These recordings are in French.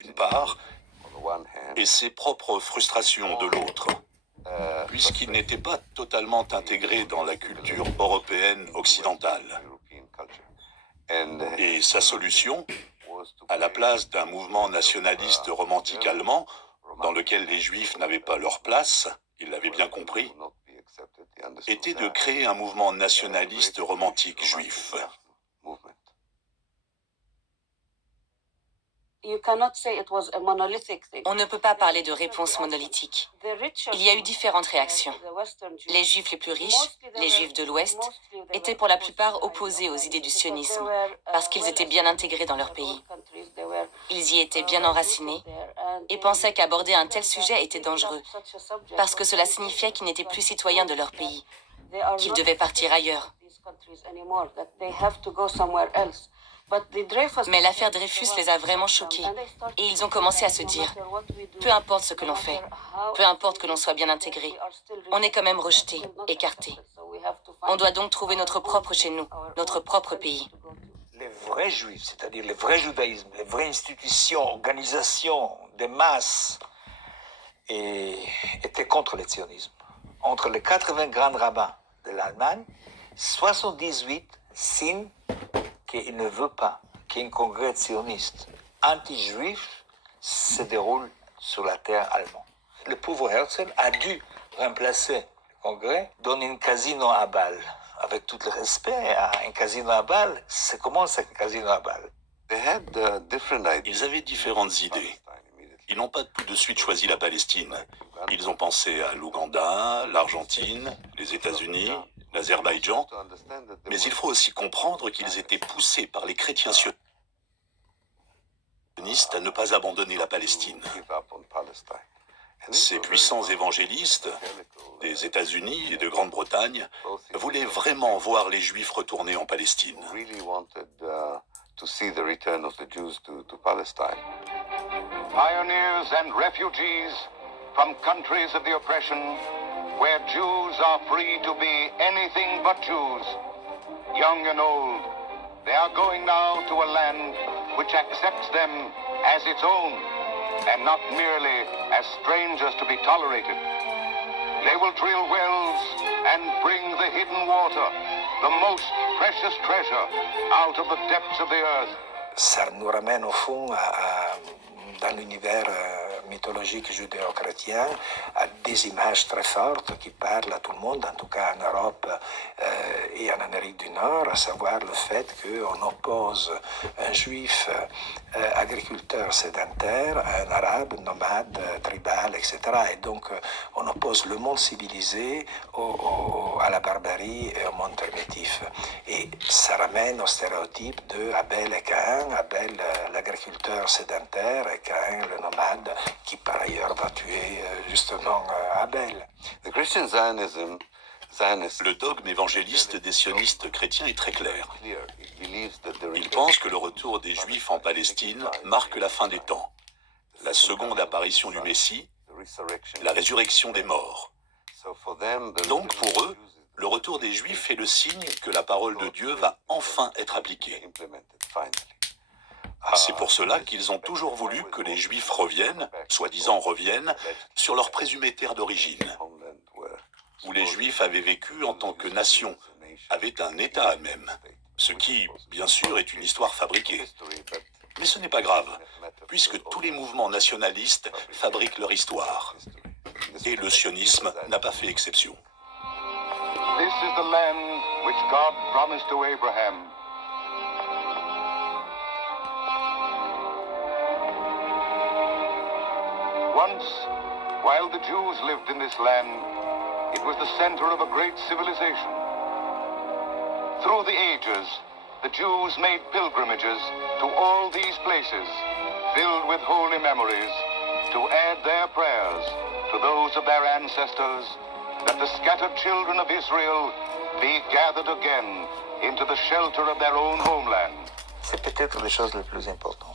d'une part et ses propres frustrations de l'autre, puisqu'il n'était pas totalement intégré dans la culture européenne occidentale. Et sa solution, à la place d'un mouvement nationaliste romantique allemand, dans lequel les Juifs n'avaient pas leur place, il l'avait bien compris, était de créer un mouvement nationaliste romantique juif. On ne peut pas parler de réponse monolithique. Il y a eu différentes réactions. Les Juifs les plus riches, les Juifs de l'Ouest, étaient pour la plupart opposés aux idées du sionisme, parce qu'ils étaient bien intégrés dans leur pays. Ils y étaient bien enracinés et pensaient qu'aborder un tel sujet était dangereux, parce que cela signifiait qu'ils n'étaient plus citoyens de leur pays, qu'ils devaient partir ailleurs. Mais l'affaire Dreyfus les a vraiment choqués, et ils ont commencé à se dire « Peu importe ce que l'on fait, peu importe que l'on soit bien intégré, on est quand même rejeté, écarté. On doit donc trouver notre propre chez nous, notre propre pays. » Les vrais juifs, c'est-à-dire les vrais judaïsmes, les vraies institutions, organisations, des masses, étaient contre le sionisme. Entre les 80 grands rabbins de l'Allemagne, 78 signent qu'il ne veut pas qu'un congrès sioniste anti-juif se déroule sur la terre allemande. Le pauvre Herzl a dû remplacer le congrès dans un casino à Bâle. Avec tout le respect, un casino à Bâle, c'est comment c'est un casino à Bâle? Ils avaient différentes idées. Ils n'ont pas tout de suite choisi la Palestine. Ils ont pensé à l'Ouganda, l'Argentine, les États-Unis, l'Azerbaïdjan. Mais il faut aussi comprendre qu'ils étaient poussés par les chrétiens sionistes à ne pas abandonner la Palestine. Ces puissants évangélistes des États-Unis et de Grande-Bretagne voulaient vraiment voir les Juifs retourner en Palestine. Pioneers and refugees from countries of the oppression, where Jews are free to be anything but Jews, young and old, they are going now to a land which accepts them as its own, and not merely as strangers to be tolerated. They will drill wells and bring the hidden water, the most precious treasure, out of the depths of the earth. Ça nous ramène au fond dans l'univers mythologique judéo-chrétien, à des images très fortes qui parlent à tout le monde, en tout cas en Europe et en Amérique du Nord, à savoir le fait qu'on oppose un juif agriculteur sédentaire à un arabe nomade, tribal, etc. Et donc on oppose le monde civilisé à la barbarie et au monde primitif. Et ça ramène au stéréotype de Abel et Caïn, Abel l'agriculteur sédentaire et Caïn le nomade, qui par ailleurs va tuer justement Abel. Le dogme évangéliste des sionistes chrétiens est très clair. Ils pensent que le retour des Juifs en Palestine marque la fin des temps, la seconde apparition du Messie, la résurrection des morts. Donc pour eux, le retour des Juifs est le signe que la parole de Dieu va enfin être appliquée. C'est pour cela qu'ils ont toujours voulu que les Juifs reviennent, soi-disant reviennent, sur leur présumée terre d'origine, où les Juifs avaient vécu en tant que nation, avaient un État à eux-mêmes, ce qui, bien sûr, est une histoire fabriquée. Mais ce n'est pas grave, puisque tous les mouvements nationalistes fabriquent leur histoire. Et le sionisme n'a pas fait exception. This is the land which God promised to Abraham. Once, while the Jews lived in this land, it was the center of a great civilization. Through the ages, the Jews made pilgrimages to all these places, filled with holy memories, to add their prayers to those of their ancestors, that the scattered children of Israel be gathered again into the shelter of their own homeland. C'est peut-être la chose la plus importante.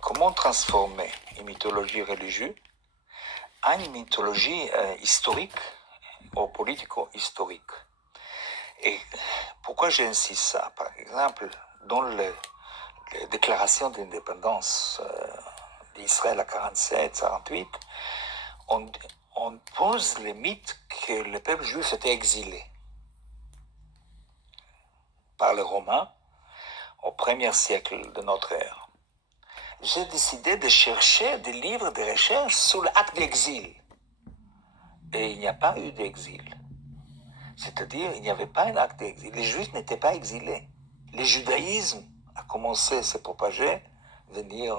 Comment transformer une mythologie religieuse en une mythologie historique ou politico-historique? Et pourquoi j'insiste ça? Par exemple, dans les déclarations d'indépendance d'Israël à 47, 48, on pose le mythe que le peuple juif était exilé par les Romains au 1er siècle de notre ère. J'ai décidé de chercher des livres de recherche sur l'acte d'exil. Et il n'y a pas eu d'exil. C'est-à-dire, il n'y avait pas un acte d'exil. Les Juifs n'étaient pas exilés. Le judaïsme a commencé à se propager, venir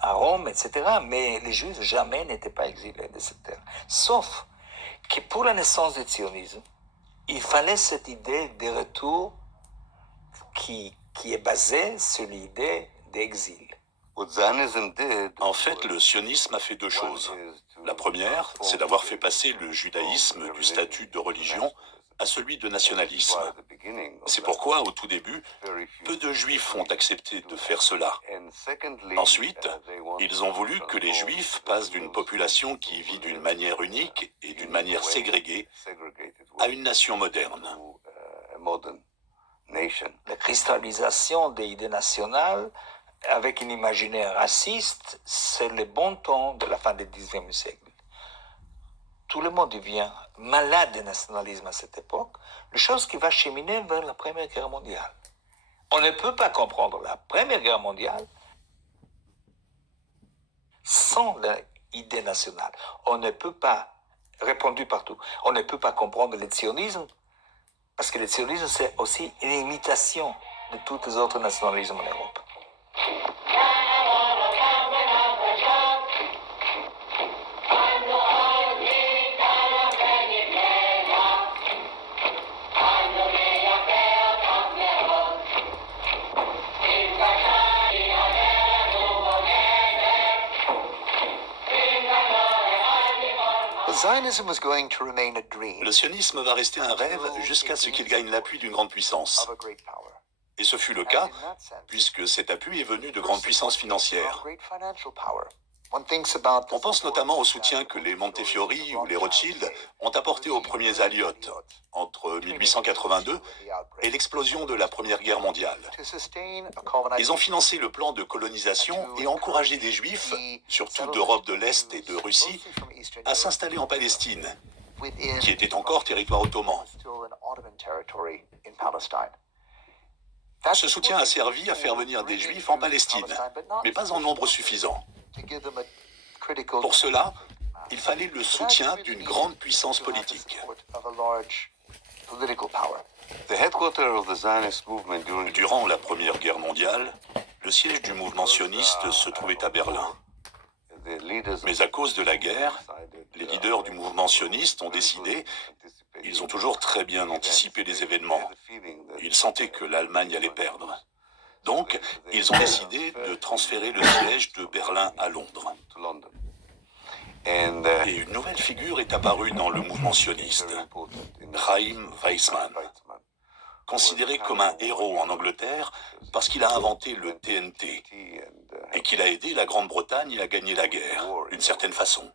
à Rome, etc. Mais les Juifs jamais n'étaient pas exilés de cette terre. Sauf que pour la naissance du sionisme, il fallait cette idée de retour qui est basée sur l'idée d'exil. En fait, le sionisme a fait deux choses. La première, c'est d'avoir fait passer le judaïsme du statut de religion à celui de nationalisme. C'est pourquoi, au tout début, peu de juifs ont accepté de faire cela. Ensuite, ils ont voulu que les juifs passent d'une population qui vit d'une manière unique et d'une manière ségrégée à une nation moderne. La cristallisation des idées nationales avec un imaginaire raciste, c'est le bon temps de la fin du XIXe siècle. Tout le monde devient malade de nationalisme à cette époque, la chose qui va cheminer vers la Première Guerre mondiale. On ne peut pas comprendre la Première Guerre mondiale sans l'idée nationale. On ne peut pas, répandu partout, on ne peut pas comprendre le sionisme, parce que le sionisme, c'est aussi une imitation de tous les autres nationalismes en Europe. Le sionisme va rester un rêve jusqu'à ce qu'il gagne l'appui d'une grande puissance. Et ce fut le cas, puisque cet appui est venu de grandes puissances financières. On pense notamment au soutien que les Montefiore ou les Rothschild ont apporté aux premiers Aliotes entre 1882 et l'explosion de la Première Guerre mondiale. Ils ont financé le plan de colonisation et encouragé des Juifs, surtout d'Europe de l'Est et de Russie, à s'installer en Palestine, qui était encore territoire ottoman. Ce soutien a servi à faire venir des Juifs en Palestine, mais pas en nombre suffisant. Pour cela, il fallait le soutien d'une grande puissance politique. Durant la Première Guerre mondiale, le siège du mouvement sioniste se trouvait à Berlin. Mais à cause de la guerre, les leaders du mouvement sioniste ont décidé, ils ont toujours très bien anticipé les événements, ils sentaient que l'Allemagne allait perdre. Donc, ils ont décidé de transférer le siège de Berlin à Londres. Et une nouvelle figure est apparue dans le mouvement sioniste, Chaim Weizmann. Considéré comme un héros en Angleterre parce qu'il a inventé le TNT et qu'il a aidé la Grande-Bretagne à gagner la guerre, d'une certaine façon.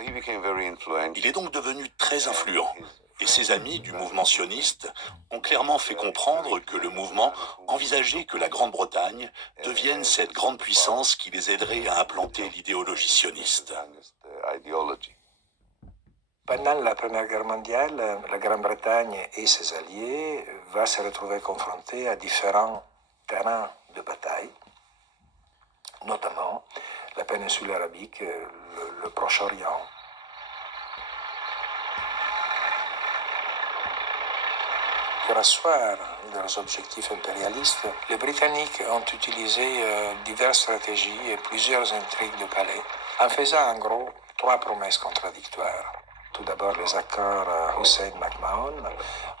Il est donc devenu très influent. Et ses amis du mouvement sioniste ont clairement fait comprendre que le mouvement envisageait que la Grande-Bretagne devienne cette grande puissance qui les aiderait à implanter l'idéologie sioniste. Pendant la Première Guerre mondiale, la Grande-Bretagne et ses alliés vont se retrouver confrontés à différents terrains de bataille, notamment la péninsule arabique, le Proche-Orient. Pour asseoir leurs objectifs impérialistes, les Britanniques ont utilisé diverses stratégies et plusieurs intrigues de palais, en faisant en gros 3 promesses contradictoires. Tout d'abord les accords Hussein-McMahon.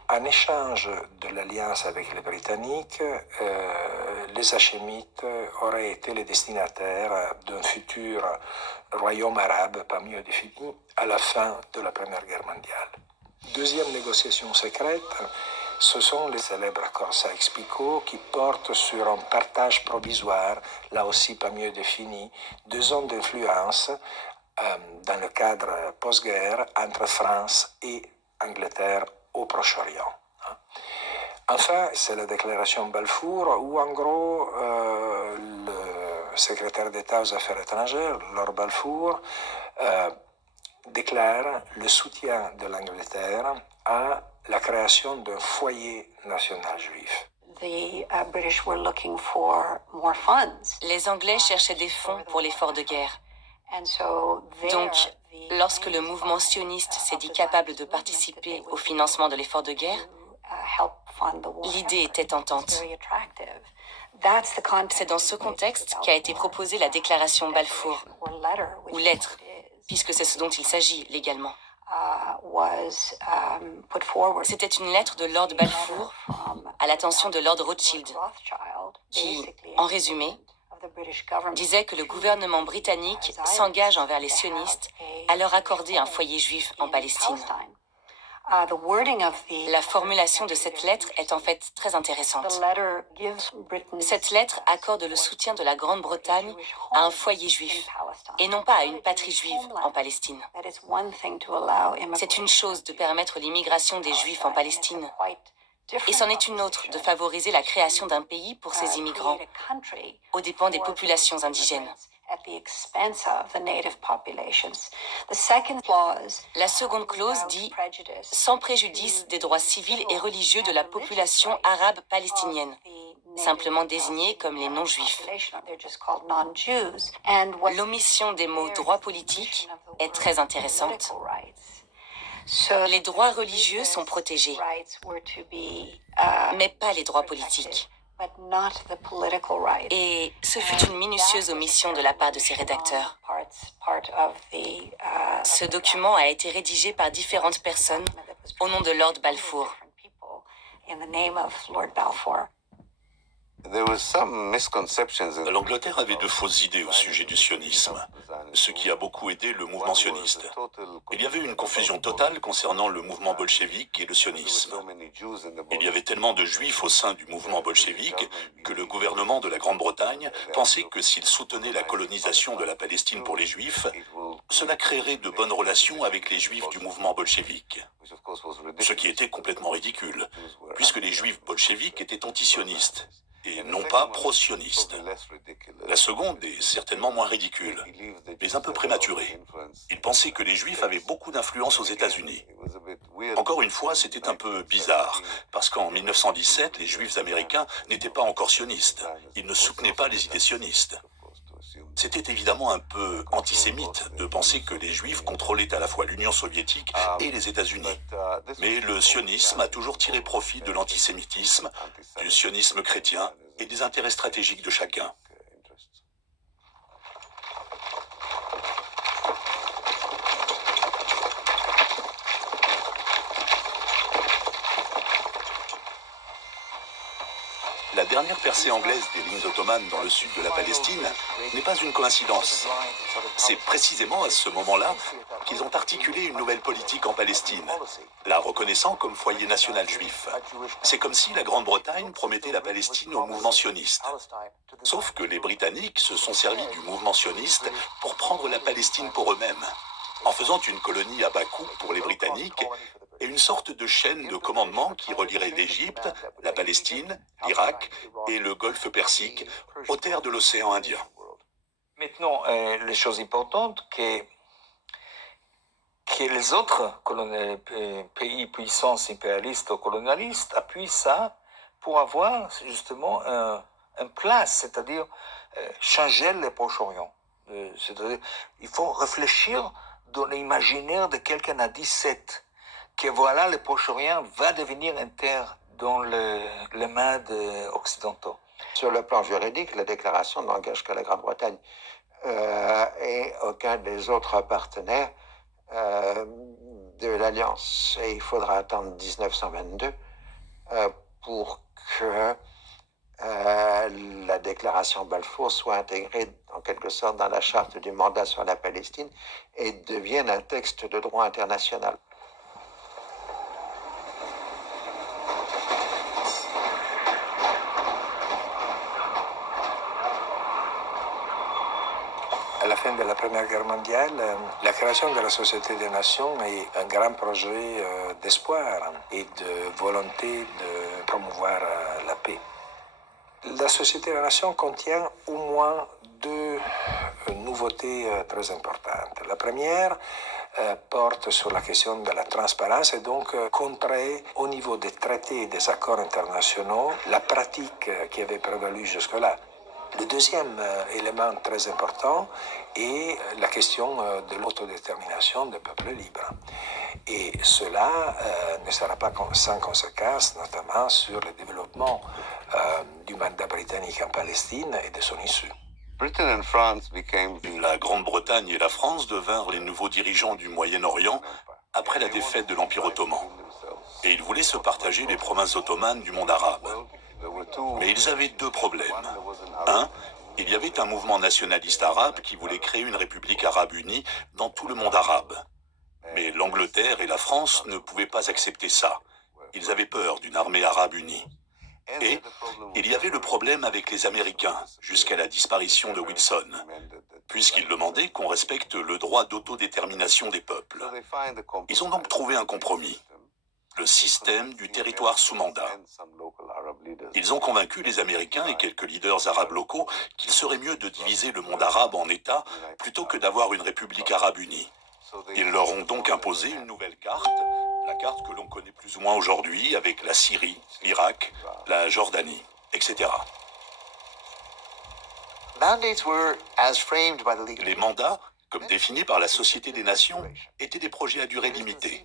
En échange de l'alliance avec les Britanniques, les Hachémites auraient été les destinataires d'un futur royaume arabe pas mieux défini à la fin de la Première Guerre mondiale. Deuxième négociation secrète, ce sont les célèbres accords Sykes-Picot qui portent sur un partage provisoire, là aussi pas mieux défini, de zones d'influence dans le cadre post-guerre entre France et Angleterre au Proche-Orient. Enfin, c'est la déclaration Balfour où en gros le secrétaire d'État aux Affaires étrangères, Lord Balfour, déclare le soutien de l'Angleterre à la création d'un foyer national juif. Les Anglais cherchaient des fonds pour l'effort de guerre. Donc, lorsque le mouvement sioniste s'est dit capable de participer au financement de l'effort de guerre, l'idée était tentante. C'est dans ce contexte qu'a été proposée la déclaration Balfour, ou lettre, puisque c'est ce dont il s'agit légalement. C'était une lettre de Lord Balfour à l'attention de Lord Rothschild, qui, en résumé, disait que le gouvernement britannique s'engage envers les sionistes à leur accorder un foyer juif en Palestine. La formulation de cette lettre est en fait très intéressante. Cette lettre accorde le soutien de la Grande-Bretagne à un foyer juif, et non pas à une patrie juive en Palestine. C'est une chose de permettre l'immigration des Juifs en Palestine, et c'en est une autre de favoriser la création d'un pays pour ces immigrants, aux dépens des populations indigènes. La seconde clause dit « sans préjudice des droits civils et religieux de la population arabe palestinienne », simplement désignée comme les non-juifs. L'omission des mots « droits politiques » est très intéressante. Les droits religieux sont protégés, mais pas les droits politiques. Et ce fut une minutieuse omission de la part de ses rédacteurs. Ce document a été rédigé par différentes personnes au nom de Lord Balfour. L'Angleterre avait de fausses idées au sujet du sionisme, ce qui a beaucoup aidé le mouvement sioniste. Il y avait une confusion totale concernant le mouvement bolchevique et le sionisme. Il y avait tellement de juifs au sein du mouvement bolchevique que le gouvernement de la Grande-Bretagne pensait que s'il soutenait la colonisation de la Palestine pour les juifs, cela créerait de bonnes relations avec les juifs du mouvement bolchevique. Ce qui était complètement ridicule, puisque les juifs bolcheviques étaient antisionistes et non pas pro-sionistes. La seconde est certainement moins ridicule, mais un peu prématurée. Ils pensaient que les juifs avaient beaucoup d'influence aux États-Unis. Encore une fois, c'était un peu bizarre, parce qu'en 1917, les juifs américains n'étaient pas encore sionistes. Ils ne soutenaient pas les idées sionistes. C'était évidemment un peu antisémite de penser que les Juifs contrôlaient à la fois l'Union soviétique et les États-Unis. Mais le sionisme a toujours tiré profit de l'antisémitisme, du sionisme chrétien et des intérêts stratégiques de chacun. La dernière percée anglaise des lignes ottomanes dans le sud de la Palestine n'est pas une coïncidence. C'est précisément à ce moment-là qu'ils ont articulé une nouvelle politique en Palestine, la reconnaissant comme foyer national juif. C'est comme si la Grande-Bretagne promettait la Palestine au mouvement sioniste. Sauf que les Britanniques se sont servis du mouvement sioniste pour prendre la Palestine pour eux-mêmes, en faisant une colonie à bas coût pour les Britanniques et une sorte de chaîne de commandement qui relierait l'Égypte, la Palestine, l'Irak et le golfe Persique aux terres de l'océan Indien. Maintenant, les choses importantes que les autres pays puissances impérialistes ou colonialistes appuient ça pour avoir justement un place, c'est-à-dire changer le Proche-Orient. C'est-à-dire, il faut réfléchir dans l'imaginaire de quelqu'un à 17 que voilà, le Proche-Orient va devenir une terre dans les mains des Occidentaux. Sur le plan juridique, la déclaration n'engage que la Grande-Bretagne et aucun des autres partenaires de l'Alliance. Et il faudra attendre 1922 pour que la déclaration Balfour soit intégrée en quelque sorte dans la charte du mandat sur la Palestine et devienne un texte de droit international. À la fin de la Première Guerre mondiale, la création de la Société des Nations est un grand projet d'espoir et de volonté de promouvoir la paix. La Société des Nations contient au moins deux nouveautés très importantes. La première porte sur la question de la transparence et donc contrer au niveau des traités et des accords internationaux la pratique qui avait prévalu jusque-là. Le deuxième élément très important est la question de l'autodétermination des peuples libres. Et cela ne sera pas sans conséquence, notamment sur le développement du mandat britannique en Palestine et de son issue. La Grande-Bretagne et la France devinrent les nouveaux dirigeants du Moyen-Orient après la défaite de l'Empire ottoman. Et ils voulaient se partager les provinces ottomanes du monde arabe. Mais ils avaient deux problèmes. Un, il y avait un mouvement nationaliste arabe qui voulait créer une république arabe unie dans tout le monde arabe. Mais l'Angleterre et la France ne pouvaient pas accepter ça. Ils avaient peur d'une armée arabe unie. Et il y avait le problème avec les Américains, jusqu'à la disparition de Wilson, puisqu'ils demandaient qu'on respecte le droit d'autodétermination des peuples. Ils ont donc trouvé un compromis, le système du territoire sous mandat. Ils ont convaincu les Américains et quelques leaders arabes locaux qu'il serait mieux de diviser le monde arabe en États plutôt que d'avoir une république arabe unie. Ils leur ont donc imposé une nouvelle carte, la carte que l'on connaît plus ou moins aujourd'hui avec la Syrie, l'Irak, la Jordanie, etc. Les mandats, comme définis par la Société des Nations, étaient des projets à durée limitée.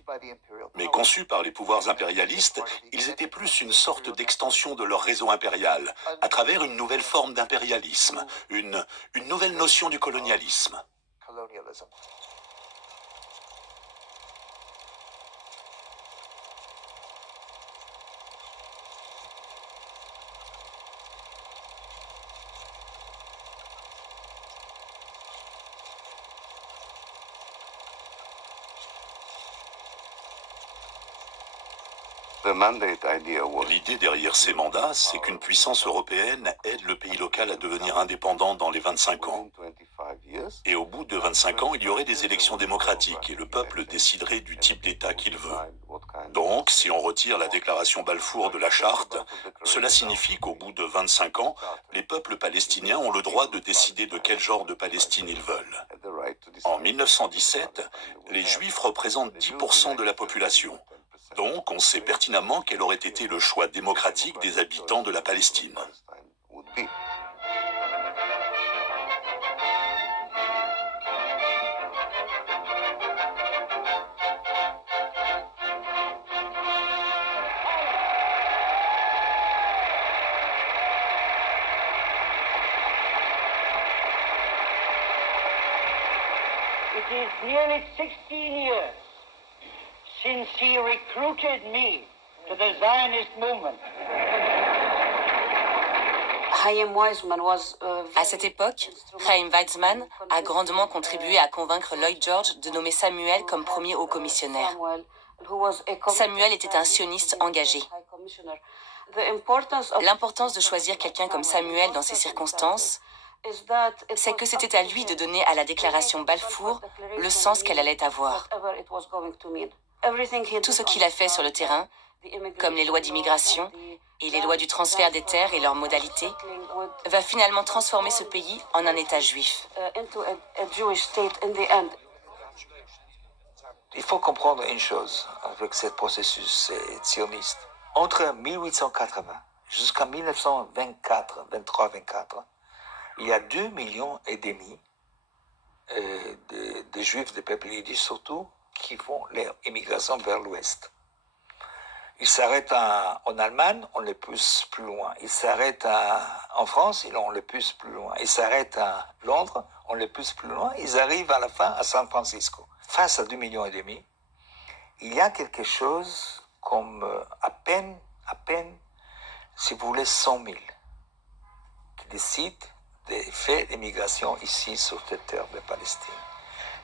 Mais conçus par les pouvoirs impérialistes, ils étaient plus une sorte d'extension de leur réseau impérial, à travers une nouvelle forme d'impérialisme, une nouvelle notion du colonialisme. L'idée derrière ces mandats, c'est qu'une puissance européenne aide le pays local à devenir indépendant dans les 25 ans. Et au bout de 25 ans, il y aurait des élections démocratiques et le peuple déciderait du type d'État qu'il veut. Donc, si on retire la déclaration Balfour de la Charte, cela signifie qu'au bout de 25 ans, les peuples palestiniens ont le droit de décider de quel genre de Palestine ils veulent. En 1917, les Juifs représentent 10% de la population. Donc, on sait pertinemment quel aurait été le choix démocratique des habitants de la Palestine. It is nearly 16 years since he recruited me to the Zionist movement. À cette époque, Chaim Weizmann a grandement contribué à convaincre Lloyd George de nommer Samuel comme premier haut commissionnaire. Samuel était un sioniste engagé. L'importance de choisir quelqu'un comme Samuel dans ces circonstances, c'est que c'était à lui de donner à la déclaration Balfour le sens qu'elle allait avoir. Tout ce qu'il a fait sur le terrain, comme les lois d'immigration et les lois du transfert des terres et leurs modalités, va finalement transformer ce pays en un État juif. Il faut comprendre une chose avec ce processus sioniste. Entre 1880 jusqu'en 1924, 23-24, il y a 2,5 millions de Juifs, de peuples yiddish surtout, qui font leur immigration vers l'Ouest. Ils s'arrêtent en Allemagne, on les pousse plus loin. Ils s'arrêtent en France, on les pousse plus loin. Ils s'arrêtent à Londres, on les pousse plus loin. Ils arrivent à la fin à San Francisco. Face à 2,5 millions, il y a quelque chose comme à peine, si vous voulez, 100 000 qui décident de faire l'immigration ici sur cette terre de Palestine.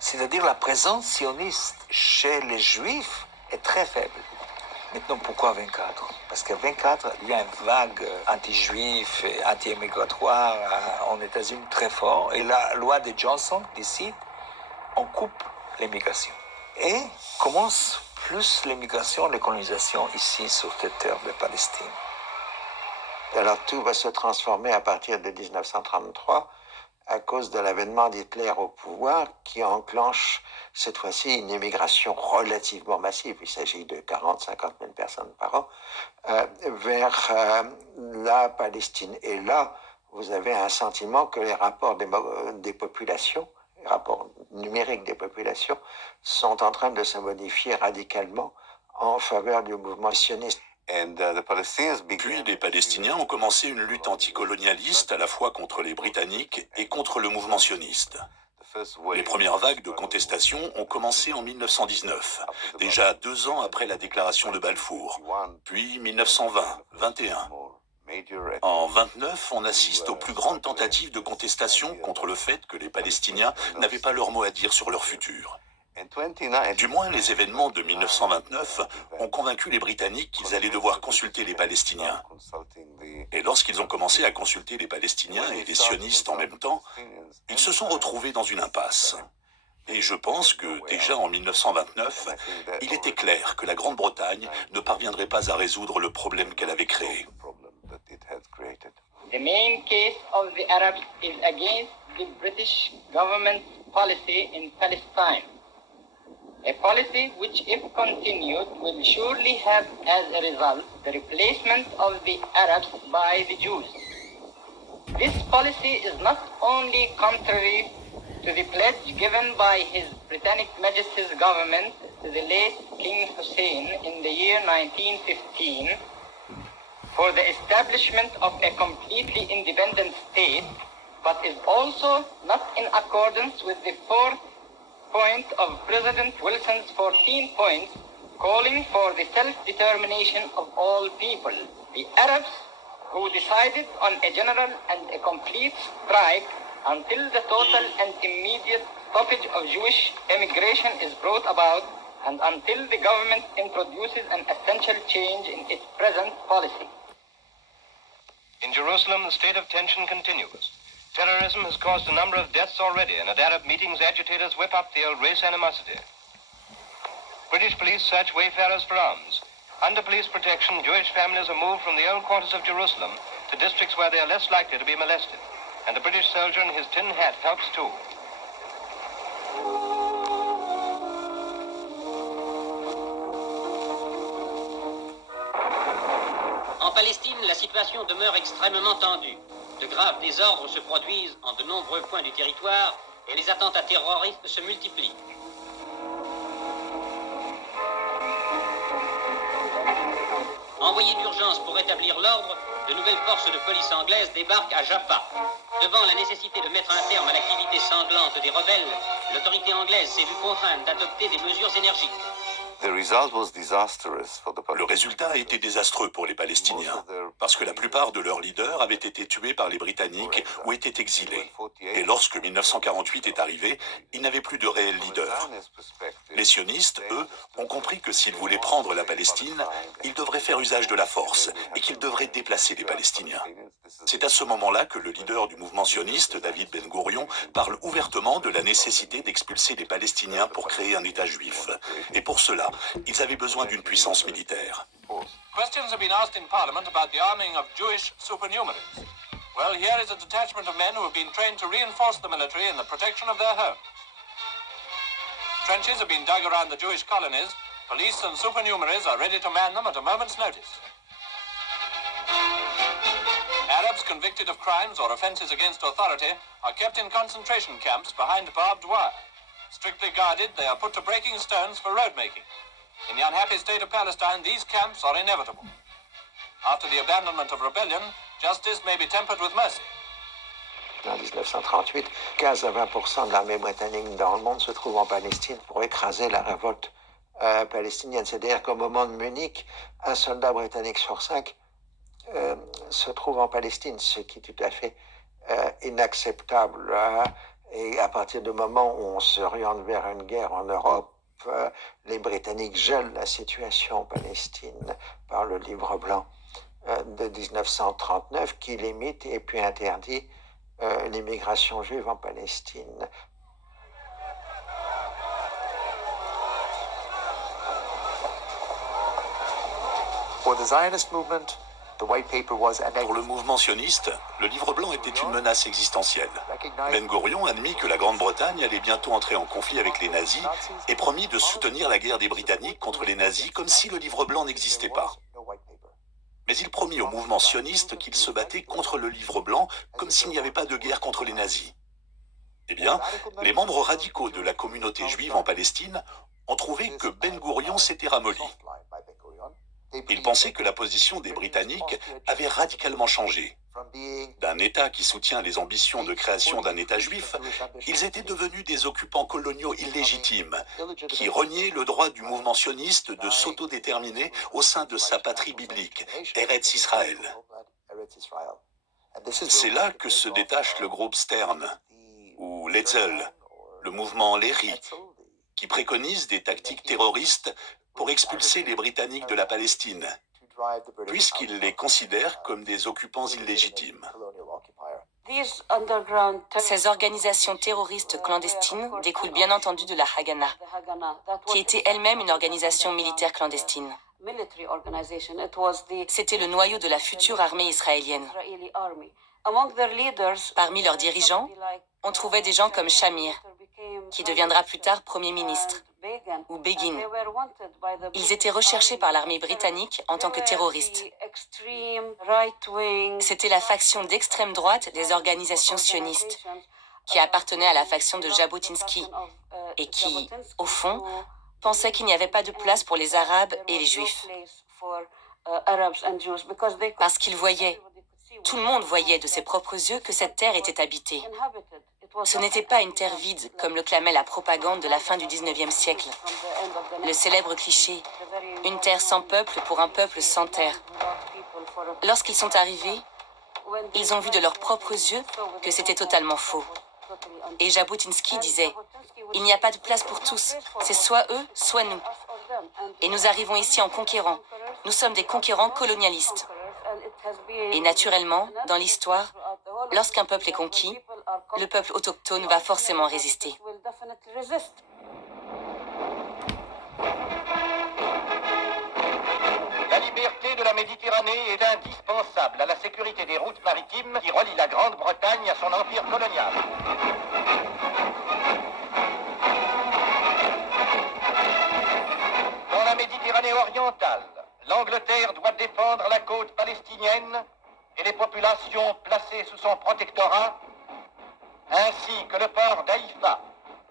C'est-à-dire la présence sioniste chez les Juifs est très faible. Maintenant, pourquoi 24 ? Parce qu'à 24, il y a une vague anti-juif et anti-immigratoire en États-Unis très fort. Et la loi de Johnson décide, on coupe l'immigration. Et commence plus l'immigration, la colonisation ici sur cette terre de Palestine. Alors tout va se transformer à partir de 1933 à cause de l'avènement d'Hitler au pouvoir qui enclenche cette fois-ci une immigration relativement massive, il s'agit de 40-50 000 personnes par an, vers la Palestine. Et là, vous avez un sentiment que les rapports des populations, les rapports numériques des populations, sont en train de se modifier radicalement en faveur du mouvement sioniste. Puis les Palestiniens ont commencé une lutte anticolonialiste à la fois contre les Britanniques et contre le mouvement sioniste. Les premières vagues de contestation ont commencé en 1919, déjà 2 ans après la déclaration de Balfour, puis 1920, 21. En 29, on assiste aux plus grandes tentatives de contestation contre le fait que les Palestiniens n'avaient pas leur mot à dire sur leur futur. Du moins, les événements de 1929 ont convaincu les Britanniques qu'ils allaient devoir consulter les Palestiniens. Et lorsqu'ils ont commencé à consulter les Palestiniens et les sionistes en même temps, ils se sont retrouvés dans une impasse. Et je pense que déjà en 1929, il était clair que la Grande-Bretagne ne parviendrait pas à résoudre le problème qu'elle avait créé. The main case of the Arabs is against the British government's policy in Palestine. A policy which, if continued, will surely have as a result the replacement of the Arabs by the Jews. This policy is not only contrary to the pledge given by His Britannic Majesty's government to the late King Hussein in the year 1915 for the establishment of a completely independent state, but is also not in accordance with the fourth point of President Wilson's 14 points calling for the self-determination of all people. The Arabs, who decided on a general and a complete strike until the total and immediate stoppage of Jewish emigration is brought about and until the government introduces an essential change in its present policy. In Jerusalem, the state of tension continues. Terrorism has caused a number of deaths already, and at Arab meetings, agitators whip up the old race animosity. British police search wayfarers for arms. Under police protection, Jewish families are moved from the old quarters of Jerusalem to districts where they are less likely to be molested. And the British soldier in his tin hat helps too. En Palestine, la situation demeure extrêmement tendue. De graves désordres se produisent en de nombreux points du territoire et les attentats terroristes se multiplient. Envoyés d'urgence pour rétablir l'ordre, de nouvelles forces de police anglaises débarquent à Jaffa. Devant la nécessité de mettre un terme à l'activité sanglante des rebelles, l'autorité anglaise s'est vue contrainte d'adopter des mesures énergiques. Le résultat a été désastreux pour les Palestiniens, parce que la plupart de leurs leaders avaient été tués par les Britanniques ou étaient exilés. Et lorsque 1948 est arrivé, ils n'avaient plus de réels leaders. Les sionistes, eux, ont compris que s'ils voulaient prendre la Palestine, ils devraient faire usage de la force et qu'ils devraient déplacer les Palestiniens. C'est à ce moment-là que le leader du mouvement sioniste, David Ben Gourion, parle ouvertement de la nécessité d'expulser les Palestiniens pour créer un État juif. Et pour cela, ils avaient besoin d'une puissance militaire. Questions have been asked in Parliament about the arming of Jewish supernumeraries. Well, here is a detachment of men who have been trained to reinforce the military in the protection of their homes. Trenches have been dug around the Jewish colonies. Police and supernumeraries are ready to man them at a moment's notice. Arabs convicted of crimes or offences against authority are kept in concentration camps behind barbed wire. Strictly guarded, they are put to breaking stones for road making. In the unhappy state of Palestine, these camps are inevitable. After the abandonment of rebellion, justice may be tempered with mercy. En 1938, 15 à 20% de l'armée britannique dans le monde se trouve en Palestine pour écraser la révolte palestinienne. C'est-à-dire qu'au moment de Munich, un soldat britannique sur 5 se trouve en Palestine, ce qui est tout à fait inacceptable. Et à partir du moment où on s'oriente vers une guerre en Europe, les Britanniques gèlent la situation en Palestine par le livre blanc de 1939 qui limite et puis interdit l'immigration juive en Palestine. For the Zionist movement, Pour le mouvement sioniste, le livre blanc était une menace existentielle. Ben Gourion admit que la Grande-Bretagne allait bientôt entrer en conflit avec les nazis et promit de soutenir la guerre des Britanniques contre les nazis comme si le livre blanc n'existait pas. Mais il promit au mouvement sioniste qu'il se battait contre le livre blanc comme s'il n'y avait pas de guerre contre les nazis. Eh bien, les membres radicaux de la communauté juive en Palestine ont trouvé que Ben Gourion s'était ramolli. Ils pensaient que la position des Britanniques avait radicalement changé. D'un État qui soutient les ambitions de création d'un État juif, ils étaient devenus des occupants coloniaux illégitimes, qui reniaient le droit du mouvement sioniste de s'autodéterminer au sein de sa patrie biblique, Eretz Israël. C'est là que se détache le groupe Stern, ou l'Etzel, le mouvement Léry, qui préconise des tactiques terroristes pour expulser les Britanniques de la Palestine, puisqu'ils les considèrent comme des occupants illégitimes. Ces organisations terroristes clandestines découlent bien entendu de la Haganah, qui était elle-même une organisation militaire clandestine. C'était le noyau de la future armée israélienne. Parmi leurs dirigeants, on trouvait des gens comme Shamir, qui deviendra plus tard Premier ministre, ou Begin. Ils étaient recherchés par l'armée britannique en tant que terroristes. C'était la faction d'extrême droite des organisations sionistes, qui appartenait à la faction de Jabotinsky, et qui, au fond, pensait qu'il n'y avait pas de place pour les Arabes et les Juifs. Parce qu'ils voyaient, tout le monde voyait de ses propres yeux que cette terre était habitée. Ce n'était pas une terre vide, comme le clamait la propagande de la fin du XIXe siècle. Le célèbre cliché « une terre sans peuple pour un peuple sans terre ». Lorsqu'ils sont arrivés, ils ont vu de leurs propres yeux que c'était totalement faux. Et Jabotinsky disait « il n'y a pas de place pour tous, c'est soit eux, soit nous. Et nous arrivons ici en conquérant. Nous sommes des conquérants colonialistes. » Et naturellement, dans l'histoire, lorsqu'un peuple est conquis, le peuple autochtone va forcément résister. La liberté de la Méditerranée est indispensable à la sécurité des routes maritimes qui relient la Grande-Bretagne à son empire colonial. Dans la Méditerranée orientale, l'Angleterre doit défendre la côte palestinienne et les populations placées sous son protectorat, ainsi que le port d'Haïfa,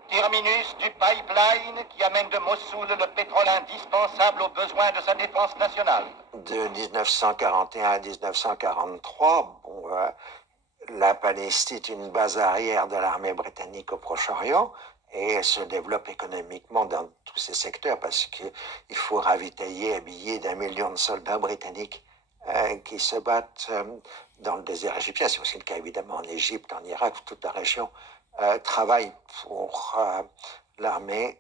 terminus du pipeline qui amène de Mossoul le pétrole indispensable aux besoins de sa défense nationale. De 1941 à 1943, la Palestine est une base arrière de l'armée britannique au Proche-Orient et elle se développe économiquement dans tous ces secteurs parce qu'il faut ravitailler, habiller d'1 million de soldats britanniques qui se battent dans le désert égyptien. C'est aussi le cas évidemment en Égypte, en Irak, toute la région travaille pour l'armée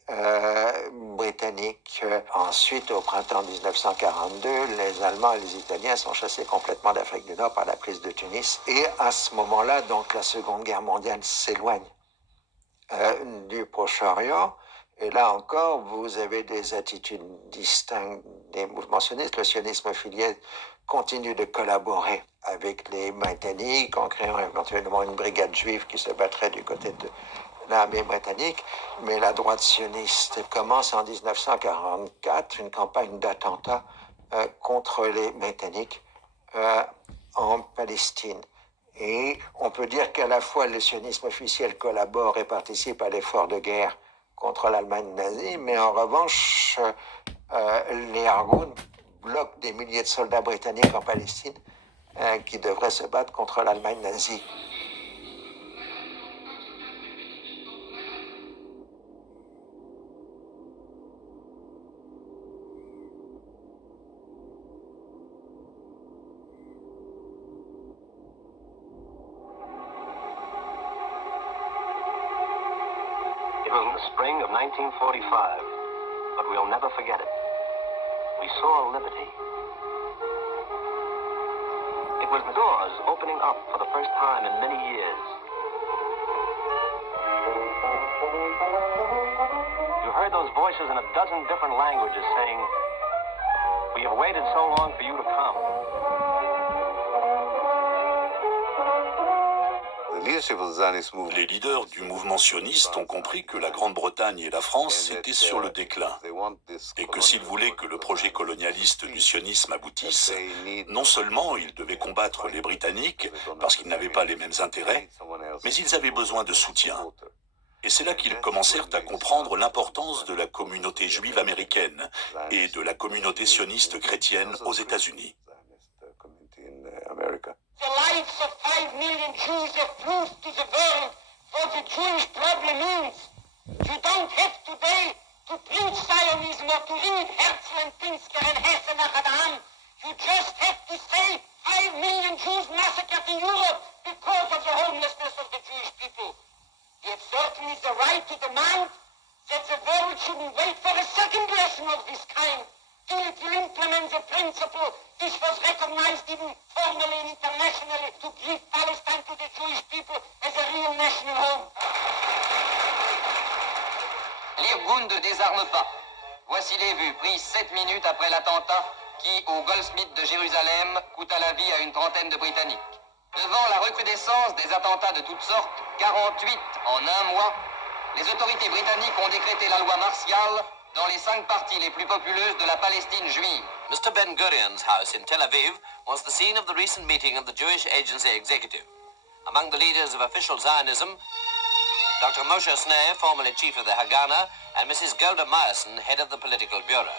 britannique. Ensuite, au printemps 1942, les Allemands et les Italiens sont chassés complètement d'Afrique du Nord par la prise de Tunis. Et à ce moment-là, donc, la Seconde Guerre mondiale s'éloigne du Proche-Orient. Et là encore, vous avez des attitudes distinctes des mouvements sionistes. Le sionisme filié continue de collaborer avec les Britanniques en créant éventuellement une brigade juive qui se battrait du côté de l'armée britannique. Mais la droite sioniste commence en 1944 une campagne d'attentats contre les Britanniques en Palestine. Et on peut dire qu'à la fois le sionisme officiel collabore et participe à l'effort de guerre contre l'Allemagne nazie, mais en revanche, les Argoun bloquent des milliers de soldats britanniques en Palestine qui devraient se battre contre l'Allemagne nazie. It was in the spring of 1945, but we'll never forget it. We saw liberty. It was the doors opening up for the first time in many years. You heard those voices in a dozen different languages saying, "We have waited so long for you to come." Les leaders du mouvement sioniste ont compris que la Grande-Bretagne et la France étaient sur le déclin et que s'ils voulaient que le projet colonialiste du sionisme aboutisse, non seulement ils devaient combattre les Britanniques parce qu'ils n'avaient pas les mêmes intérêts, mais ils avaient besoin de soutien. Et c'est là qu'ils commencèrent à comprendre l'importance de la communauté juive américaine et de la communauté sioniste chrétienne aux États-Unis. The lives of 5 million Jews have proved to the world what the Jewish problem is. You don't have today to preach Zionism or to read Herzl and Pinsker and Hesse nach Adam. You just have to say 5 million Jews massacred in Europe because of the homelessness of the Jewish people. We have certainly the right to demand that the world shouldn't wait for a second lesson of this kind till it will implement the principle which was recognized even formally and internationally to give Palestine to the Jewish people as a real national home. L'Irgun ne désarme pas. Voici les vues prises 7 minutes après l'attentat qui, au Goldsmith de Jérusalem, coûta la vie à une trentaine de Britanniques. Devant la recrudescence des attentats de toutes sortes, 48 en un mois, les autorités britanniques ont décrété la loi martiale dans les 5 parties les plus populeuses de la Palestine juive. Mr. Ben Gurion's house in Tel Aviv was the scene of the recent meeting of the Jewish Agency Executive. Among the leaders of official Zionism, Dr. Moshe Sneh, formerly chief of the Haganah, and Mrs. Golda Meyerson, head of the political bureau.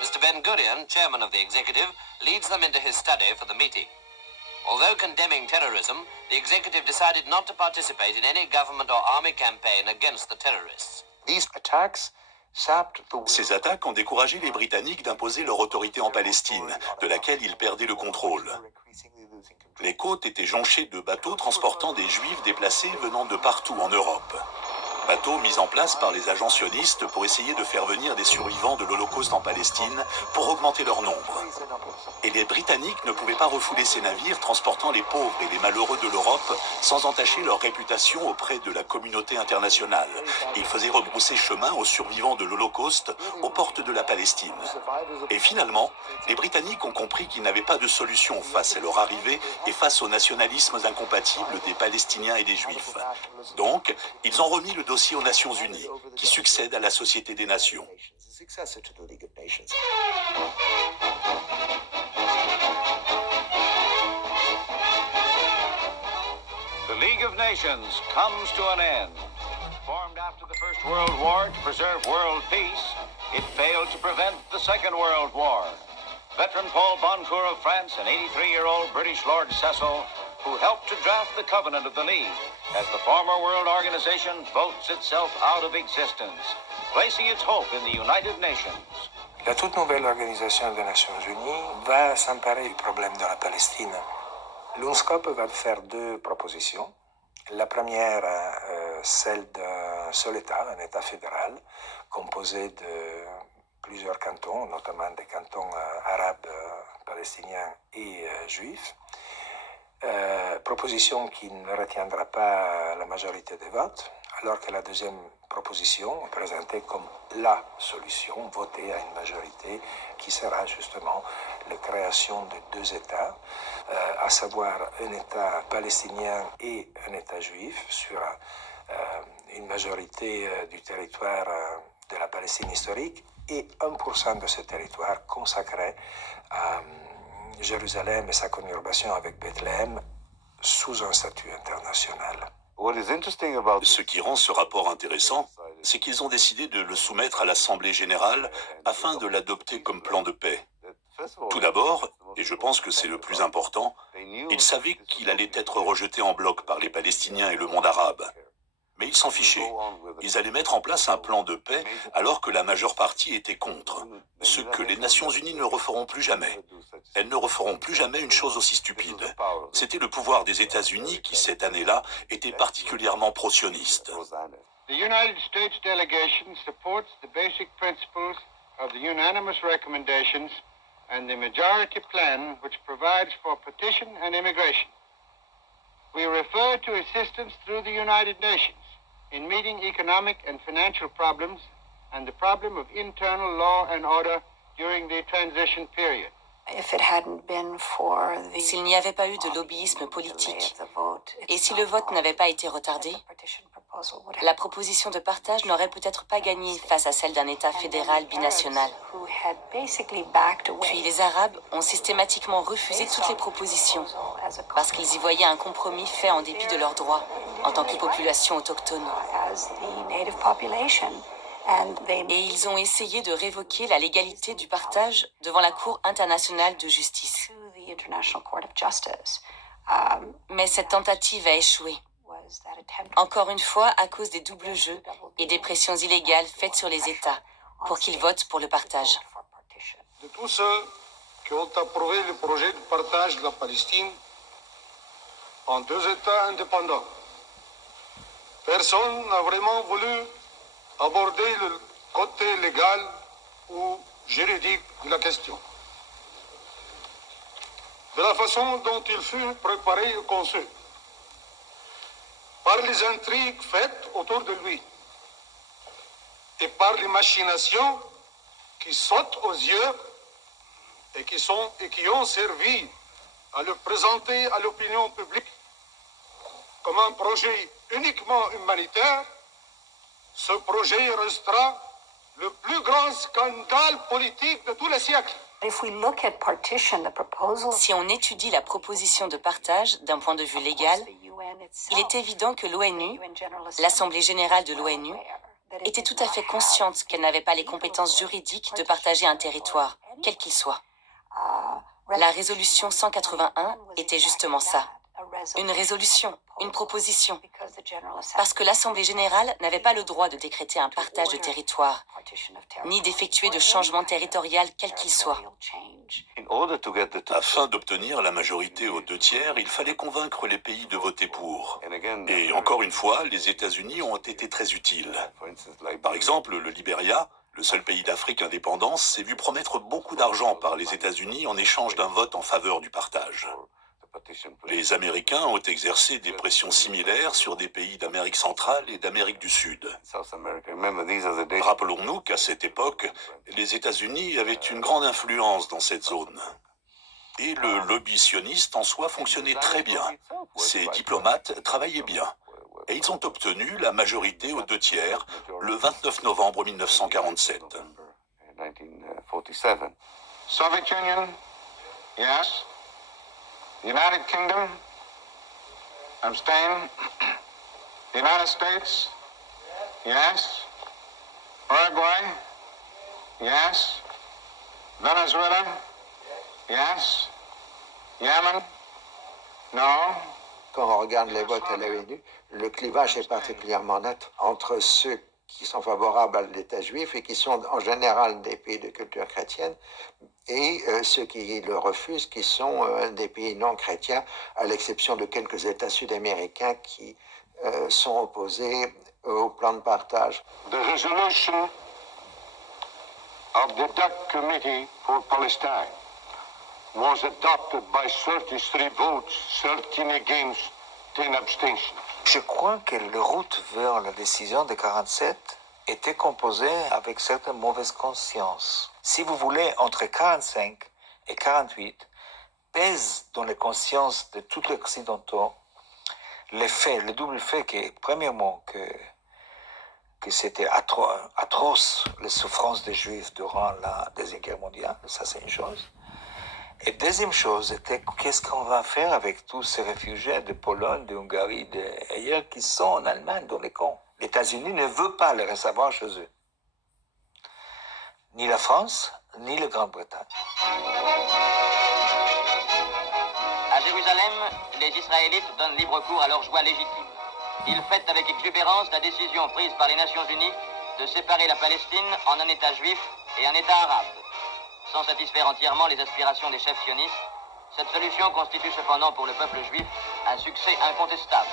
Mr. Ben Gurion, chairman of the executive, leads them into his study for the meeting. Although condemning terrorism, the executive decided not to participate in any government or army campaign against the terrorists. Ces attaques ont découragé les Britanniques d'imposer leur autorité en Palestine, de laquelle ils perdaient le contrôle. Les côtes étaient jonchées de bateaux transportant des Juifs déplacés venant de partout en Europe. Bateaux mis en place par les agents sionistes pour essayer de faire venir des survivants de l'Holocauste en Palestine pour augmenter leur nombre. Et les Britanniques ne pouvaient pas refouler ces navires transportant les pauvres et les malheureux de l'Europe sans entacher leur réputation auprès de la communauté internationale. Ils faisaient rebrousser chemin aux survivants de l'Holocauste aux portes de la Palestine. Et finalement, les Britanniques ont compris qu'ils n'avaient pas de solution face à leur arrivée et face aux nationalismes incompatibles des Palestiniens et des Juifs. Donc, ils ont remis le dossier aux Nations Unies, qui succède à la Société des Nations. The League of Nations comes to an end. Formed after the First World War to preserve world peace, it failed to prevent the Second World War. Veteran Paul Boncour of France and 83-year-old British Lord Cecil, who helped to draft the Covenant of the League, as the former world organization votes itself out of existence, placing its hope in the United Nations. La toute nouvelle organisation des Nations Unies va s'emparer du problème de la Palestine. L'UNSCOP va faire 2 propositions. La première, celle d'un seul État, un État fédéral, composé de plusieurs cantons, notamment des cantons arabes, palestiniens et juifs. Proposition qui ne retiendra pas la majorité des votes, alors que la deuxième proposition, présentée comme la solution, votée à une majorité, qui sera justement la création de 2 États, à savoir un État palestinien et un État juif sur une majorité du territoire de la Palestine historique et 1% de ce territoire consacré à Jérusalem et sa conurbation avec Bethléem sous un statut international. Ce qui rend ce rapport intéressant, c'est qu'ils ont décidé de le soumettre à l'Assemblée générale afin de l'adopter comme plan de paix. Tout d'abord, et je pense que c'est le plus important, ils savaient qu'il allait être rejeté en bloc par les Palestiniens et le monde arabe. Mais ils s'en fichaient. Ils allaient mettre en place un plan de paix alors que la majeure partie était contre. Ce que les Nations Unies ne referont plus jamais. Elles ne referont plus jamais une chose aussi stupide. C'était le pouvoir des États-Unis qui, cette année-là, était particulièrement pro-sioniste. The United States delegation supports the basic principles of the unanimous recommendations and the majority plan which provides for petition and immigration. We refer to assistance through the United Nations in meeting economic and financial problems and the problem of internal law and order during the transition period. S'il n'y avait pas eu de lobbyisme politique et si le vote n'avait pas été retardé, la proposition de partage n'aurait peut-être pas gagné face à celle d'un État fédéral binational. Puis les Arabes ont systématiquement refusé toutes les propositions parce qu'ils y voyaient un compromis fait en dépit de leurs droits en tant que population autochtone. Et ils ont essayé de révoquer la légalité du partage devant la Cour internationale de justice. Mais cette tentative a échoué. Encore une fois, à cause des doubles jeux et des pressions illégales faites sur les États pour qu'ils votent pour le partage. De tous ceux qui ont approuvé le projet de partage de la Palestine en deux États indépendants, personne n'a vraiment voulu aborder le côté légal ou juridique de la question. De la façon dont il fut préparé et conçu, par les intrigues faites autour de lui et par les machinations qui sautent aux yeux et qui ont servi à le présenter à l'opinion publique comme un projet uniquement humanitaire, ce projet restera le plus grand scandale politique de tous les siècles. Si on étudie la proposition de partage d'un point de vue légal, il est évident que l'ONU, l'Assemblée générale de l'ONU, était tout à fait consciente qu'elle n'avait pas les compétences juridiques de partager un territoire, quel qu'il soit. La résolution 181 était justement ça. Une résolution, une proposition. Parce que l'Assemblée générale n'avait pas le droit de décréter un partage de territoire, ni d'effectuer de changement territorial quel qu'il soit. Afin d'obtenir la majorité aux 2/3, il fallait convaincre les pays de voter pour. Et encore une fois, les États-Unis ont été très utiles. Par exemple, le Libéria, le seul pays d'Afrique indépendant, s'est vu promettre beaucoup d'argent par les États-Unis en échange d'un vote en faveur du partage. Les Américains ont exercé des pressions similaires sur des pays d'Amérique centrale et d'Amérique du Sud. Rappelons-nous qu'à cette époque, les États-Unis avaient une grande influence dans cette zone. Et le lobby sioniste en soi fonctionnait très bien. Ces diplomates travaillaient bien. Et ils ont obtenu la majorité aux 2/3 le 29 novembre 1947. Soviet Union, yes. United Kingdom, abstain. United States, yes. Uruguay, yes. Venezuela, yes. Yemen, no. Quand on regarde les votes à l'ONU, le clivage est particulièrement net entre ceux qui sont favorables à l'État juif et qui sont en général des pays de culture chrétienne et ceux qui le refusent, qui sont des pays non chrétiens, à l'exception de quelques États sud-américains qui sont opposés au plan de partage. The resolution of the DUC Committee for Palestine was adopted by 33 votes, 13 against, 10 abstentions. Je crois que la route vers la décision de 47 était composée avec certaines mauvaises consciences. Si vous voulez, entre 45 et 48, pèse dans les consciences de tous les Occidentaux le double fait que, premièrement, que c'était atroce les souffrances des Juifs durant la Deuxième Guerre mondiale, ça c'est une chose. Et deuxième chose, c'était qu'est-ce qu'on va faire avec tous ces réfugiés de Pologne, de Hongrie, d'ailleurs qui sont en Allemagne dans les camps. Les États-Unis ne veulent pas les recevoir chez eux. Ni la France, ni la Grande-Bretagne. À Jérusalem, les Israélites donnent libre cours à leur joie légitime. Ils fêtent avec exubérance la décision prise par les Nations Unies de séparer la Palestine en un État juif et un État arabe. Sans satisfaire entièrement les aspirations des chefs sionistes, cette solution constitue cependant pour le peuple juif un succès incontestable.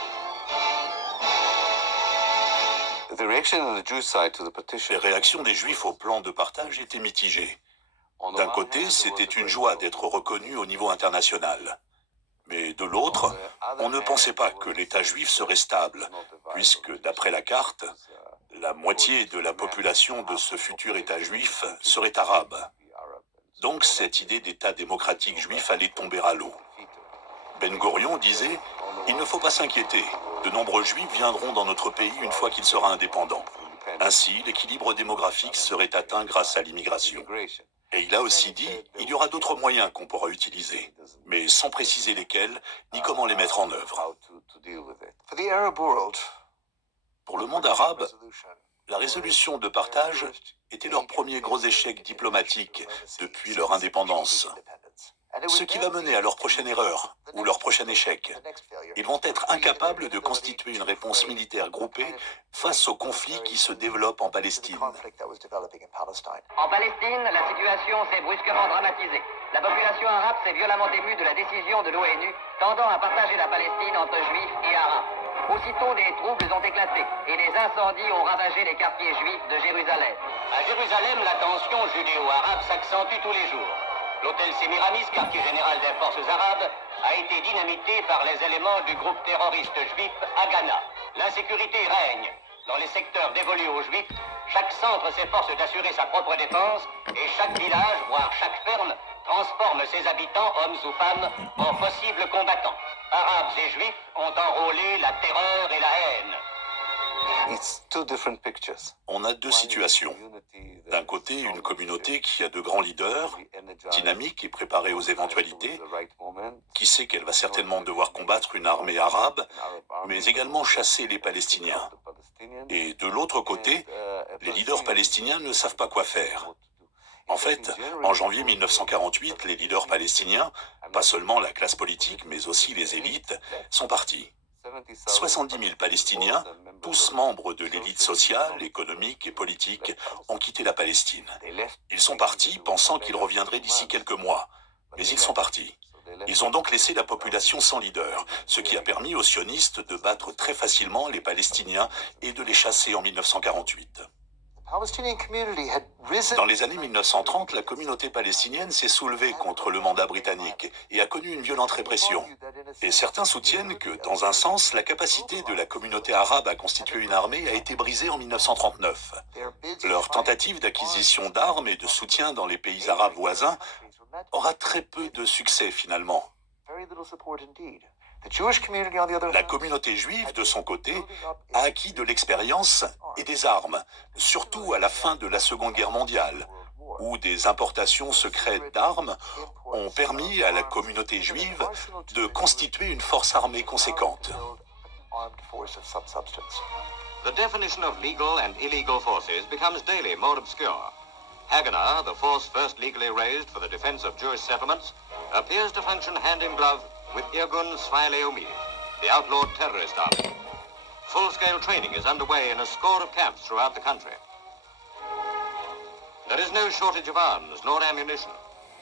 Les réactions des Juifs au plan de partage étaient mitigées. D'un côté, c'était une joie d'être reconnu au niveau international. Mais de l'autre, on ne pensait pas que l'État juif serait stable, puisque, d'après la carte, la moitié de la population de ce futur État juif serait arabe. Donc cette idée d'État démocratique juif allait tomber à l'eau. Ben Gurion disait « Il ne faut pas s'inquiéter, de nombreux juifs viendront dans notre pays une fois qu'il sera indépendant. Ainsi, l'équilibre démographique serait atteint grâce à l'immigration. » Et il a aussi dit « Il y aura d'autres moyens qu'on pourra utiliser, mais sans préciser lesquels, ni comment les mettre en œuvre. » Pour le monde arabe, la résolution de partage était leur premier gros échec diplomatique depuis leur indépendance. Ce qui va mener à leur prochaine erreur ou leur prochain échec. Ils vont être incapables de constituer une réponse militaire groupée face au conflit qui se développe en Palestine. En Palestine, la situation s'est brusquement dramatisée. La population arabe s'est violemment émue de la décision de l'ONU tendant à partager la Palestine entre juifs et arabes. Aussitôt, des troubles ont éclaté et des incendies ont ravagé les quartiers juifs de Jérusalem. À Jérusalem, la tension judéo-arabe s'accentue tous les jours. L'hôtel Sémiramis, quartier général des forces arabes, a été dynamité par les éléments du groupe terroriste juif Haganah. L'insécurité règne. Dans les secteurs dévolus aux juifs, chaque centre s'efforce d'assurer sa propre défense et chaque village, voire chaque ferme, transforme ses habitants, hommes ou femmes, en possibles combattants. Arabes et juifs ont enrôlé la terreur et la haine. On a deux situations. D'un côté, une communauté qui a de grands leaders, dynamique et préparée aux éventualités, qui sait qu'elle va certainement devoir combattre une armée arabe, mais également chasser les Palestiniens. Et de l'autre côté, les leaders palestiniens ne savent pas quoi faire. En fait, en janvier 1948, les leaders palestiniens, pas seulement la classe politique, mais aussi les élites, sont partis. 70 000 Palestiniens, tous membres de l'élite sociale, économique et politique, ont quitté la Palestine. Ils sont partis pensant qu'ils reviendraient d'ici quelques mois, mais ils sont partis. Ils ont donc laissé la population sans leader, ce qui a permis aux sionistes de battre très facilement les Palestiniens et de les chasser en 1948. Dans les années 1930, la communauté palestinienne s'est soulevée contre le mandat britannique et a connu une violente répression. Et certains soutiennent que, dans un sens, la capacité de la communauté arabe à constituer une armée a été brisée en 1939. Leur tentative d'acquisition d'armes et de soutien dans les pays arabes voisins aura très peu de succès finalement. La communauté juive, de son côté, a acquis de l'expérience et des armes, surtout à la fin de la Seconde Guerre mondiale, où des importations secrètes d'armes ont permis à la communauté juive de constituer une force armée conséquente. The definition of legal and illegal forces becomes daily more obscure. Haganah, the force first legally raised for the defense of Jewish settlements, appears to function hand in glove with Irgun Zvi Leumi, the outlawed terrorist army. Full-scale training is underway in a score of camps throughout the country. There is no shortage of arms nor ammunition,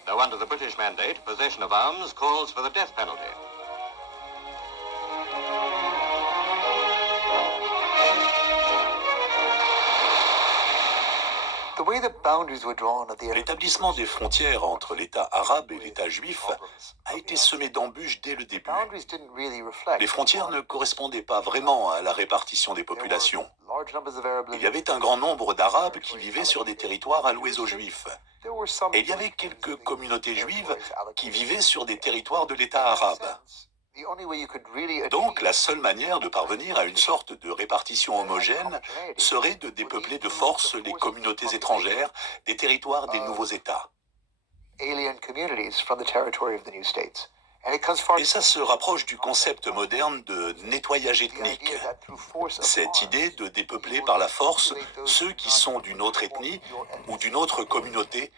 though under the British mandate, possession of arms calls for the death penalty. L'établissement des frontières entre l'État arabe et l'État juif a été semé d'embûches dès le début. Les frontières ne correspondaient pas vraiment à la répartition des populations. Il y avait un grand nombre d'Arabes qui vivaient sur des territoires alloués aux Juifs. Et il y avait quelques communautés juives qui vivaient sur des territoires de l'État arabe. Donc, la seule manière de parvenir à une sorte de répartition homogène serait de dépeupler de force les communautés étrangères des territoires des nouveaux États. Et ça se rapproche du concept moderne de nettoyage ethnique. Cette idée de dépeupler par la force ceux qui sont d'une autre ethnie ou d'une autre communauté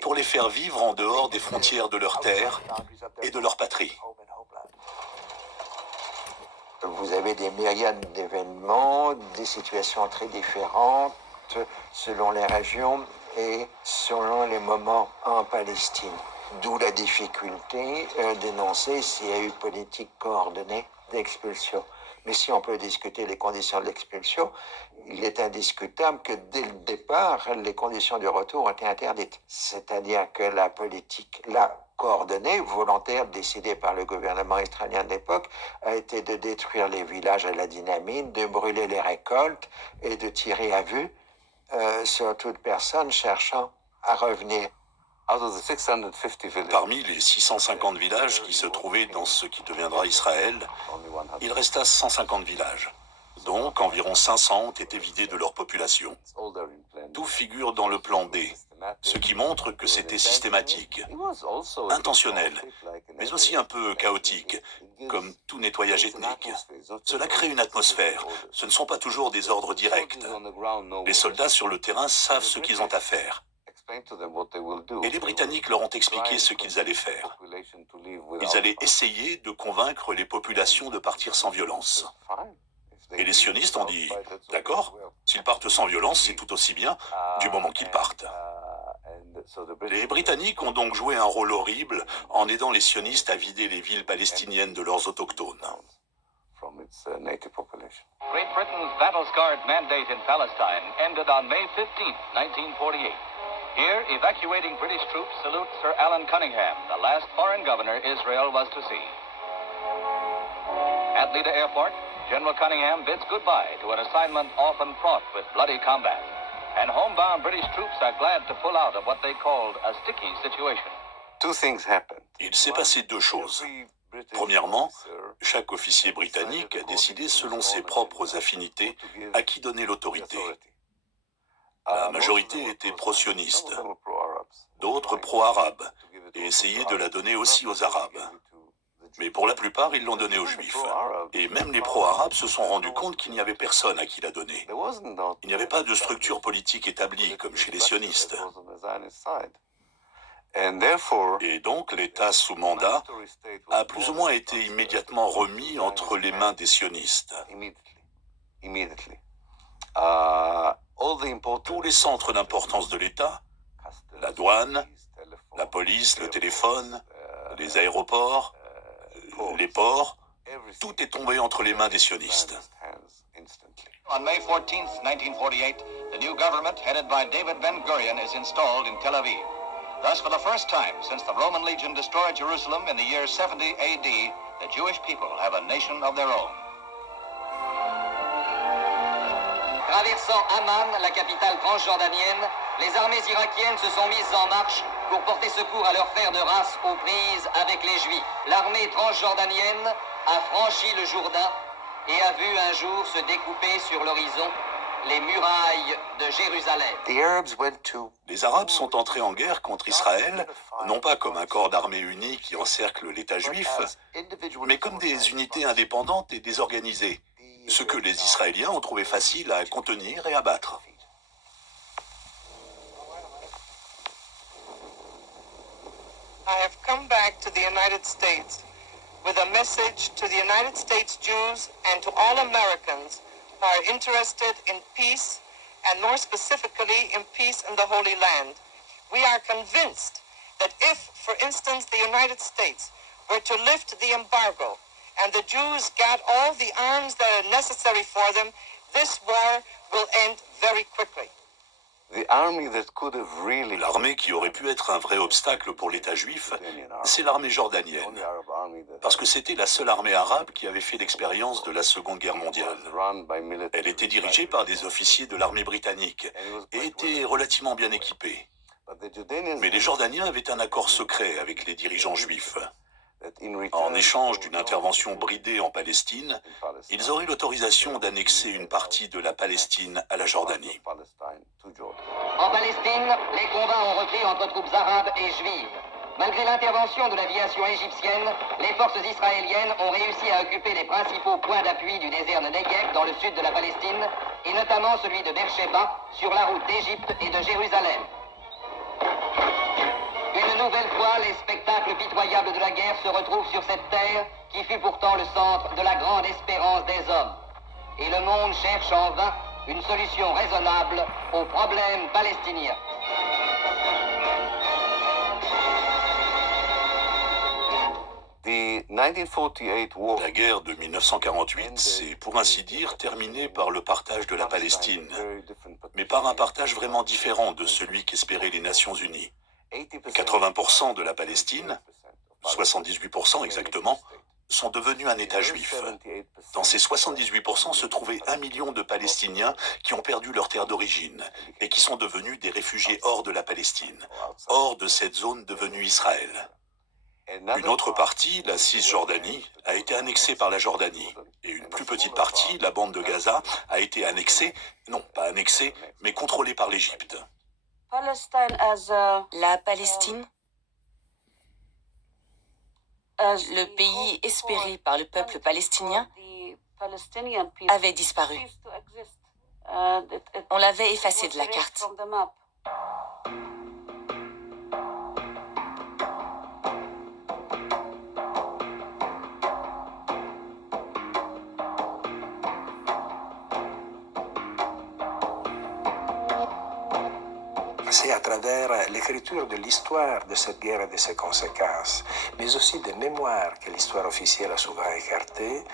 pour les faire vivre en dehors des frontières de leur terre et de leur patrie. Vous avez des myriades d'événements, des situations très différentes selon les régions et selon les moments en Palestine. D'où la difficulté d'énoncer s'il y a eu politique coordonnée d'expulsion. Mais si on peut discuter les conditions de l'expulsion, il est indiscutable que dès le départ, les conditions du retour étaient interdites. C'est-à-dire que la politique, coordonnée, volontaire, décidée par le gouvernement israélien de l'époque, a été de détruire les villages à la dynamite, de brûler les récoltes et de tirer à vue sur toute personne cherchant à revenir. Parmi les 650 villages qui se trouvaient dans ce qui deviendra Israël, il resta 150 villages. Donc, environ 500 ont été vidés de leur population. Tout figure dans le plan B, ce qui montre que c'était systématique, intentionnel, mais aussi un peu chaotique, comme tout nettoyage ethnique. Cela crée une atmosphère. Ce ne sont pas toujours des ordres directs. Les soldats sur le terrain savent ce qu'ils ont à faire. Et les Britanniques leur ont expliqué ce qu'ils allaient faire. Ils allaient essayer de convaincre les populations de partir sans violence. Et les sionistes ont dit « D'accord, s'ils partent sans violence, c'est tout aussi bien, du moment qu'ils partent. » Les Britanniques ont donc joué un rôle horrible en aidant les sionistes à vider les villes palestiniennes de leurs autochtones. Great Britain's battle-scarred mandate in Palestine ended on May 15, 1948. Here, evacuating British troops salute Sir Alan Cunningham, the last foreign governor Israel was to see. At Lida Airport, General Cunningham bids goodbye to an assignment often fraught with bloody combat. And homebound British troops are glad to pull out of what they called a sticky situation. Il s'est passé deux choses. Premièrement, chaque officier britannique a décidé selon ses propres affinités à qui donner l'autorité. La majorité était pro-sioniste, d'autres pro-arabes, et essayaient de la donner aussi aux Arabes. Mais pour la plupart, ils l'ont donnée aux Juifs. Et même les pro-arabes se sont rendus compte qu'il n'y avait personne à qui la donner. Il n'y avait pas de structure politique établie, comme chez les sionistes. Et donc, l'État sous mandat a plus ou moins été immédiatement remis entre les mains des sionistes. Tous les centres d'importance de l'État, la douane, la police, le téléphone, les aéroports, les ports, tout est tombé entre les mains des sionistes. On May 14, 1948, the new government headed by David Ben-Gurion is installed in Tel Aviv. Thus, for the first time since the Roman legion destroyed Jerusalem in the year 70 AD, the Jewish people have a nation of their own. Traversant Amman, la capitale transjordanienne, les armées irakiennes se sont mises en marche pour porter secours à leurs frères de race aux prises avec les Juifs. L'armée transjordanienne a franchi le Jourdain et a vu un jour se découper sur l'horizon les murailles de Jérusalem. Les Arabes sont entrés en guerre contre Israël, non pas comme un corps d'armée uni qui encercle l'État juif, mais comme des unités indépendantes et désorganisées, ce que les Israéliens ont trouvé facile à contenir et à battre. I have come back to the United States with a message to the United States Jews and to all Americans who are interested in peace, and more specifically in peace in the Holy Land. We are convinced that if, for instance, the United States were to lift the embargo and the Jews got all the arms that are necessary for them, this war will end very quickly. L'armée qui aurait pu être un vrai obstacle pour l'État juif, c'est l'armée jordanienne, parce que c'était la seule armée arabe qui avait fait l'expérience de la Seconde Guerre mondiale. Elle était dirigée par des officiers de l'armée britannique et était relativement bien équipée. Mais les Jordaniens avaient un accord secret avec les dirigeants juifs. En échange d'une intervention bridée en Palestine, ils auraient l'autorisation d'annexer une partie de la Palestine à la Jordanie. En Palestine, les combats ont repris entre troupes arabes et juives. Malgré l'intervention de l'aviation égyptienne, les forces israéliennes ont réussi à occuper les principaux points d'appui du désert de Negev dans le sud de la Palestine, et notamment celui de Beersheba, sur la route d'Égypte et de Jérusalem. Une nouvelle fois, les spectacles pitoyables de la guerre se retrouvent sur cette terre qui fut pourtant le centre de la grande espérance des hommes. Et le monde cherche en vain une solution raisonnable aux problèmes palestiniens. La guerre de 1948 s'est pour ainsi dire terminée par le partage de la Palestine, mais par un partage vraiment différent de celui qu'espéraient les Nations Unies. 80% de la Palestine, 78% exactement, sont devenus un État juif. Dans ces 78% se trouvaient 1 million de Palestiniens qui ont perdu leur terre d'origine et qui sont devenus des réfugiés hors de la Palestine, hors de cette zone devenue Israël. Une autre partie, la Cisjordanie, a été annexée par la Jordanie. Et une plus petite partie, la bande de Gaza, a été annexée, non pas annexée, mais contrôlée par l'Égypte. La Palestine, le pays espéré par le peuple palestinien, avait disparu. On l'avait effacé de la carte. C'est à travers l'écriture de l'histoire de cette guerre et de ses conséquences, mais aussi des mémoires que l'histoire officielle a souvent écartées,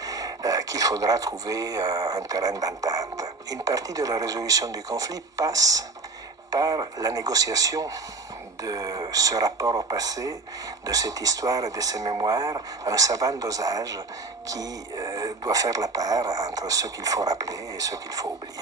qu'il faudra trouver un terrain d'entente. Une partie de la résolution du conflit passe par la négociation de ce rapport au passé, de cette histoire et de ces mémoires, un savant dosage qui doit faire la part entre ce qu'il faut rappeler et ce qu'il faut oublier.